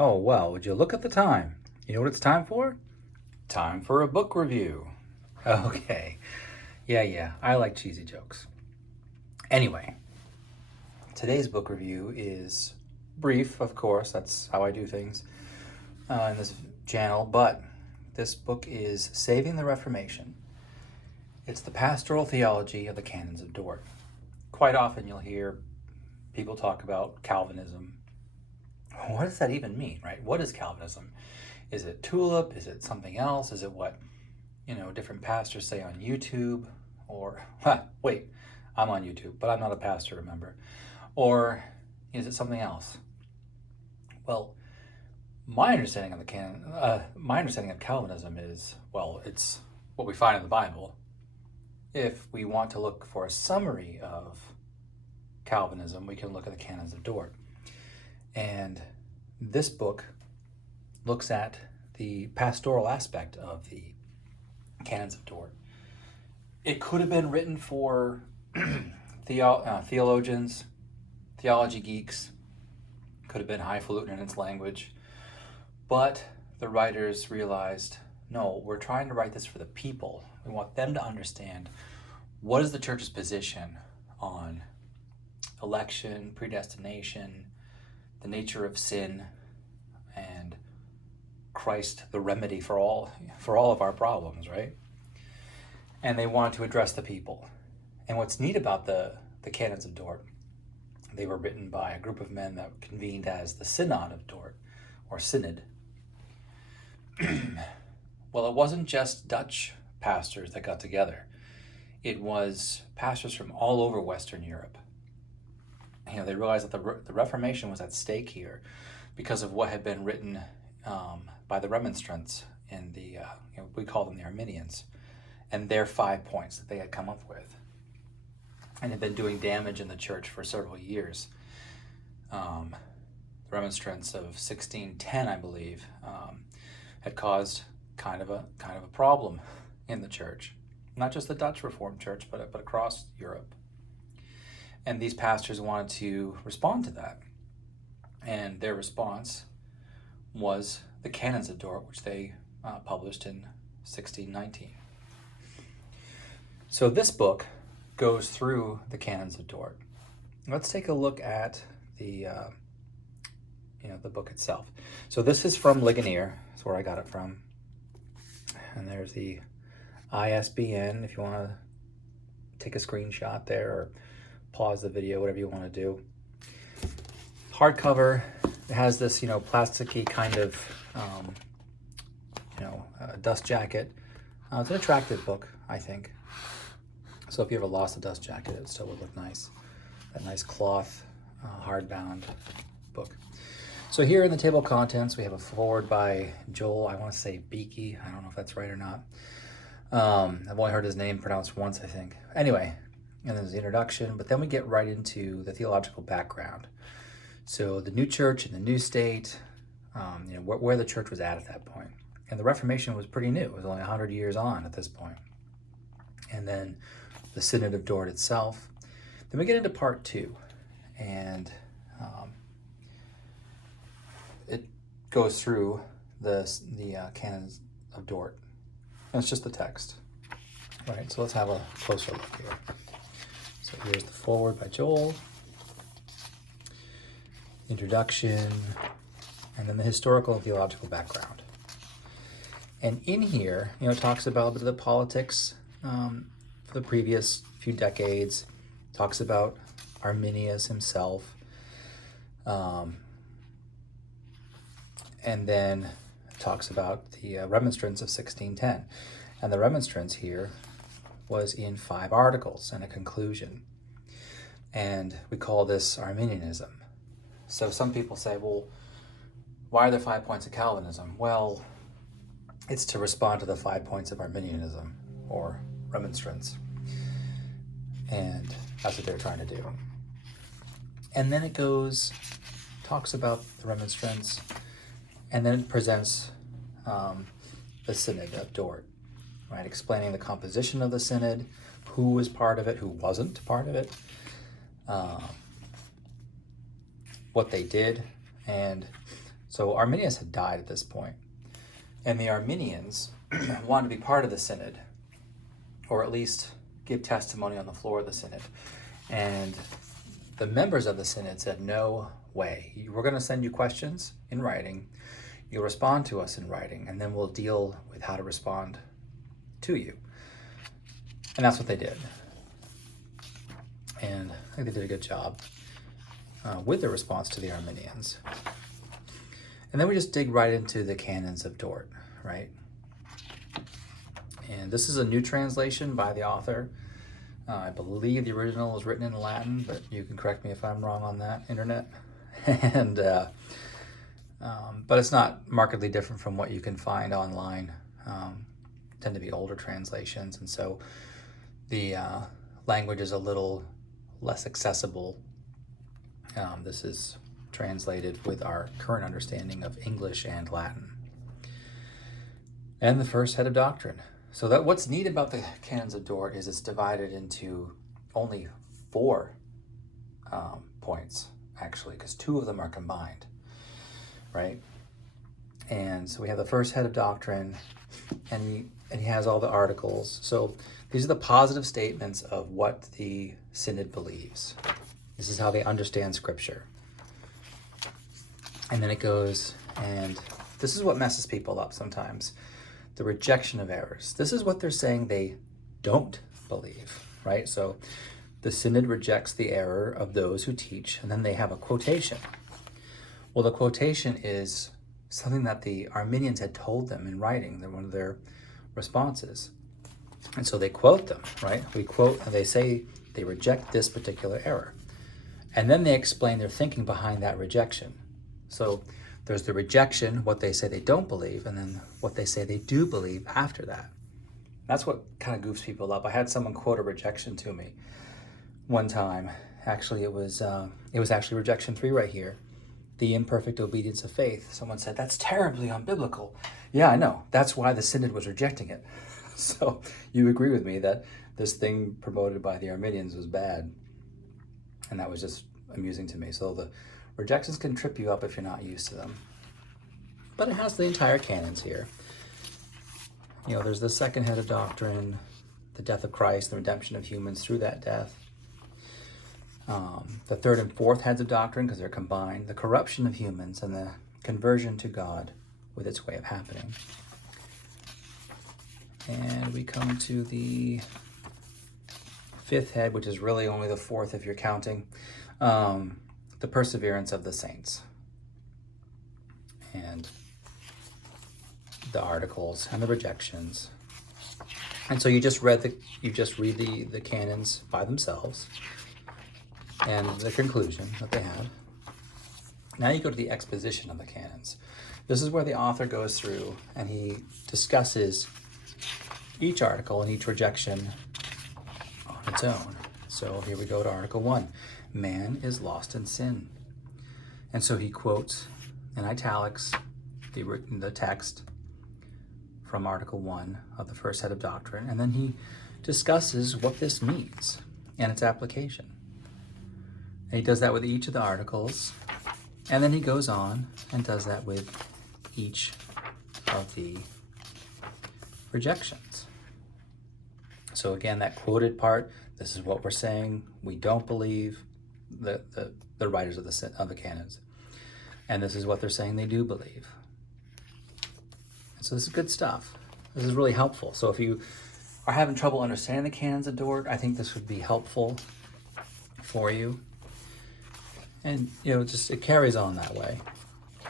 Oh, well, would you look at the time? You know what it's time for? Time for a book review. Okay. Yeah, I like cheesy jokes. Anyway, today's book review is brief, of course. That's how I do things in this channel, but this book is Saving the Reformation. It's the Pastoral Theology of the Canons of Dort. Quite often you'll hear people talk about Calvinism. What does that even mean, right? What is Calvinism? Is it tulip? Is it something else? Is it what, different pastors say on YouTube? Or, wait, I'm on YouTube, but I'm not a pastor, remember? Or is it something else? Well, my understanding of Calvinism is, well, it's what we find in the Bible. If we want to look for a summary of Calvinism, we can look at the Canons of Dort. And this book looks at the pastoral aspect of the Canons of Dort. It could have been written for theologians, theology geeks, could have been highfalutin in its language, but the writers realized, no, we're trying to write this for the people. We want them to understand what is the church's position on election, predestination, the nature of sin, and Christ, the remedy for all of our problems, right? And they wanted to address the people. And what's neat about the Canons of Dort, they were written by a group of men that convened as the Synod of Dort, or Synod. Well, it wasn't just Dutch pastors that got together. It was pastors from all over Western Europe. They realized that the Reformation was at stake here because of what had been written by the Remonstrants in the, we call them the Arminians, and their 5 points that they had come up with, and had been doing damage in the church for several years. The Remonstrants of 1610, I believe, had caused kind of a problem in the church, not just the Dutch Reformed Church, but across Europe. And these pastors wanted to respond to that. And their response was the Canons of Dort, which they published in 1619. So this book goes through the Canons of Dort. Let's take a look at the book itself. So this is from Ligonier. That's where I got it from. And there's the ISBN if you want to take a screenshot there or pause the video, whatever you want to do. Hardcover. It has this, plasticky kind of, dust jacket. It's an attractive book, I think. So if you ever lost a dust jacket, it still would look nice. That nice cloth, hardbound book. So here in the table of contents, we have a foreword by Joel, I want to say Beakey. I don't know if that's right or not. I've only heard his name pronounced once, I think. Anyway, and there's the introduction, but then we get right into the theological background. So the new church and the new state, where the church was at that point. And the Reformation was pretty new. It was only 100 years on at this point. And then the Synod of Dort itself. Then we get into part 2. And it goes through the Canons of Dort. And it's just the text. Right, so let's have a closer look here. So here's the foreword by Joel, introduction, and then the historical and theological background. And in here, it talks about a bit of the politics for the previous few decades, talks about Arminius himself, and then talks about the Remonstrance of 1610. And the Remonstrance here was in 5 articles and a conclusion. And we call this Arminianism. So some people say, well, why are there 5 points of Calvinism? Well, it's to respond to the 5 points of Arminianism, or Remonstrance. And that's what they're trying to do. And then it talks about the Remonstrance, and then it presents the Synod of Dort, right? Explaining the composition of the Synod, who was part of it, who wasn't part of it, what they did, and So Arminius had died at this point, and the Arminians wanted to be part of the synod, or at least give testimony on the floor of the synod. And the members of the synod said, no way. We're going to send you questions in writing. You'll respond to us in writing, and then we'll deal with how to respond to you. And that's what they did. And I think they did a good job with their response to the Arminians. And then we just dig right into the Canons of Dort, right? And this is a new translation by the author. I believe the original was written in Latin, but you can correct me if I'm wrong on that, internet. And but it's not markedly different from what you can find online. Tend to be older translations, and so the language is a little less accessible. This is translated with our current understanding of English and Latin. And the first head of doctrine. So that what's neat about the Canons of Dort is it's divided into only 4 points, actually, because 2 of them are combined, right? And so we have the first head of doctrine, and he has all the articles. So these are the positive statements of what the synod believes. This is how they understand Scripture. And then it goes, and this is what messes people up sometimes. The rejection of errors. This is what they're saying they don't believe, right? So the synod rejects the error of those who teach, and then they have a quotation. Well, the quotation is something that the Arminians had told them in writing. They're one of their responses. And so they quote them, right? We quote, and they say they reject this particular error. And then they explain their thinking behind that rejection. So there's the rejection, what they say they don't believe, and then what they say they do believe after that. That's what kind of goofs people up. I had someone quote a rejection to me one time. Actually, it was actually rejection 3 right here. The imperfect obedience of faith. Someone said, that's terribly unbiblical. Yeah, I know. That's why the synod was rejecting it. So you agree with me that this thing promoted by the Arminians was bad. And that was just amusing to me. So the rejections can trip you up if you're not used to them. But it has the entire canons here. You know, there's the second head of doctrine, the death of Christ, the redemption of humans through that death. The third and fourth heads of doctrine, because they're combined, the corruption of humans and the conversion to God with its way of happening. And we come to the fifth head, which is really only the fourth if you're counting, the perseverance of the saints. And the articles and the rejections. And so you just read the canons by themselves and the conclusion that they have. Now you go to the exposition of the canons. This is where the author goes through and he discusses each article and each rejection on its own. So here we go to Article 1. Man is lost in sin. And so he quotes in italics the text from Article 1 of the first head of doctrine, and then he discusses what this means and its application. And he does that with each of the articles, and then he goes on and does that with each of the rejections. So again, that quoted part, this is what we're saying, we don't believe the writers of the canons. And this is what they're saying they do believe. And so this is good stuff. This is really helpful. So if you are having trouble understanding the Canons of Dort, I think this would be helpful for you. And, you know, just it carries on that way.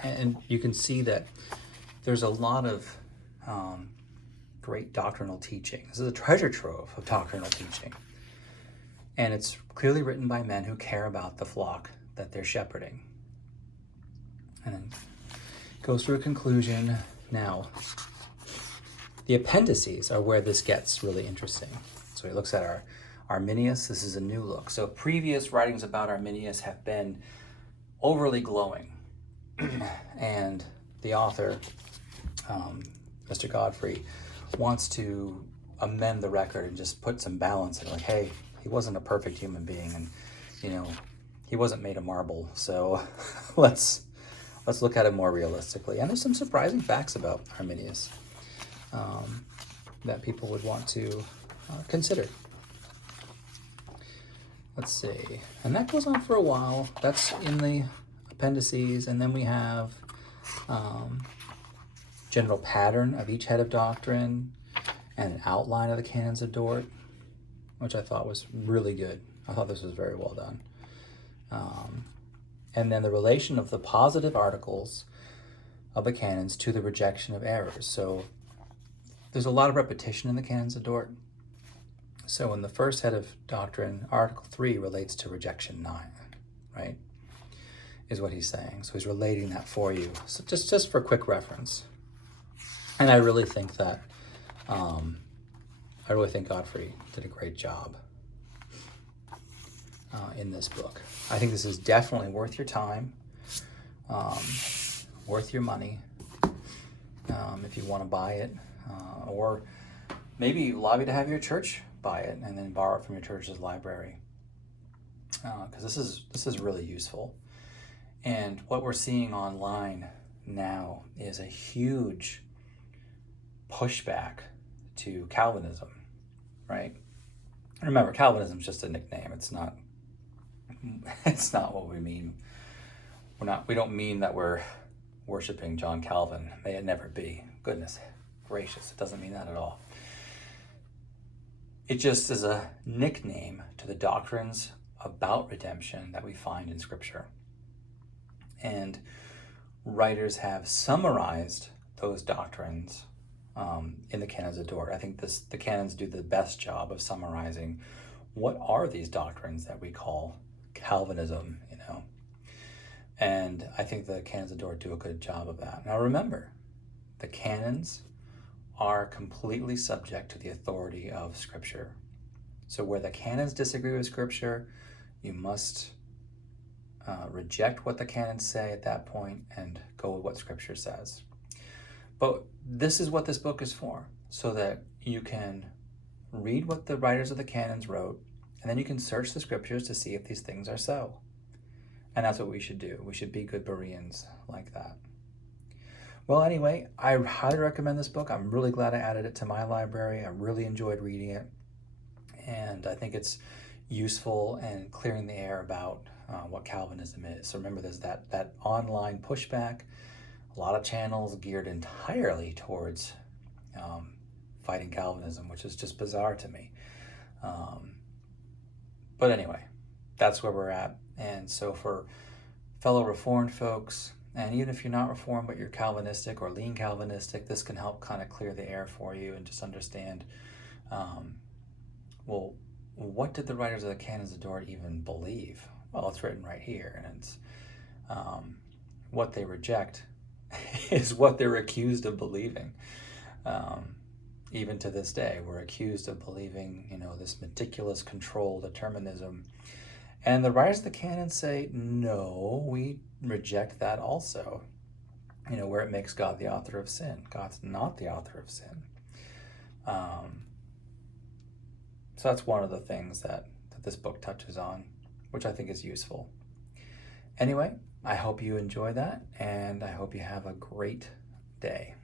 And you can see that there's a lot of great doctrinal teaching. This is a treasure trove of doctrinal teaching. And it's clearly written by men who care about the flock that they're shepherding. And then goes through a conclusion. Now, the appendices are where this gets really interesting. So he looks at our Arminius. This is a new look. So previous writings about Arminius have been overly glowing. And the author, Mr. Godfrey, wants to amend the record and just put some balance in it. Like, hey, he wasn't a perfect human being, and, you know, he wasn't made of marble. So let's let's look at it more realistically. And there's some surprising facts about Arminius that people would want to consider. Let's see. And that goes on for a while. That's in the appendices. And then we have general pattern of each head of doctrine and an outline of the Canons of Dort, which I thought was really good. I thought this was very well done. And then the relation of the positive articles of the canons to the rejection of errors. So there's a lot of repetition in the Canons of Dort. So in the first head of doctrine, Article 3 relates to rejection 9, right? Is what he's saying. So he's relating that for you. So just for quick reference. And I really think that, Godfrey did a great job in this book. I think this is definitely worth your time, worth your money, if you want to buy it, or maybe lobby to have your church buy it and then borrow it from your church's library, because this is really useful. And what we're seeing online now is a huge pushback to Calvinism, right? Remember, Calvinism is just a nickname. It's not what we mean. We don't mean that we're worshiping John Calvin. May it never be. Goodness gracious, it doesn't mean that at all. It just is a nickname to the doctrines about redemption that we find in Scripture. And writers have summarized those doctrines in the Canons of Dort. I think the canons do the best job of summarizing what are these doctrines that we call Calvinism, and I think the Canons of Dort do a good job of that. Now remember, the canons are completely subject to the authority of Scripture. So where the canons disagree with Scripture, you must reject what the canons say at that point and go with what Scripture says. But this is what this book is for, so that you can read what the writers of the canons wrote, and then you can search the Scriptures to see if these things are so. And that's what we should do. We should be good Bereans like that. Well, anyway, I highly recommend this book. I'm really glad I added it to my library. I really enjoyed reading it. And I think it's useful in clearing the air about what Calvinism is. So remember, there's that online pushback, a lot of channels geared entirely towards fighting Calvinism, which is just bizarre to me. But anyway, that's where we're at. And so for fellow Reformed folks, and even if you're not Reformed, but you're Calvinistic or lean Calvinistic, this can help kind of clear the air for you and just understand, well, what did the writers of the Canons of Dort even believe? Well, it's written right here, and it's what they reject is what they're accused of believing. Even to this day, we're accused of believing, this meticulous control determinism. And the writers of the canon say, no, we reject that also, where it makes God the author of sin. God's not the author of sin. So that's one of the things that this book touches on, which I think is useful. Anyway, I hope you enjoy that, and I hope you have a great day.